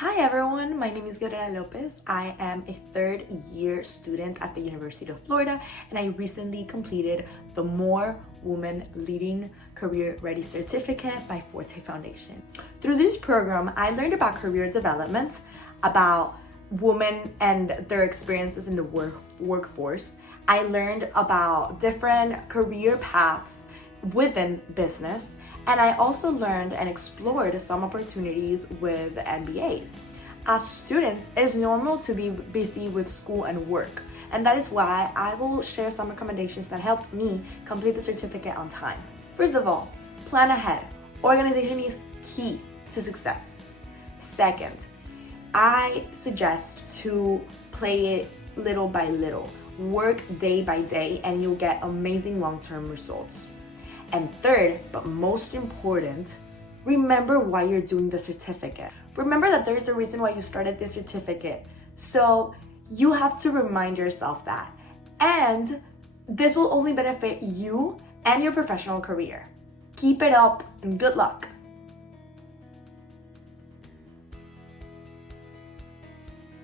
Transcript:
Hi everyone, my name is Gabriela. I am a third year student at the University of Florida, and I recently completed the More Women Leading Career Ready certificate by Forté Foundation. Through this program, I learned about career development, about women and their experiences in the workforce. I learned about different career paths within business, and I also learned and explored some opportunities with MBAs. As students, it's normal to be busy with school and work, and that is why I will share some recommendations that helped me complete the certificate on time. First of all, plan ahead. Organization is key to success. Second, I suggest to play it little by little. Work day by day, and you'll get amazing long-term results. And third, but most important, remember why you're doing the certificate. Remember that there's a reason why you started this certificate. So you have to remind yourself that. And this will only benefit you and your professional career. Keep it up and good luck.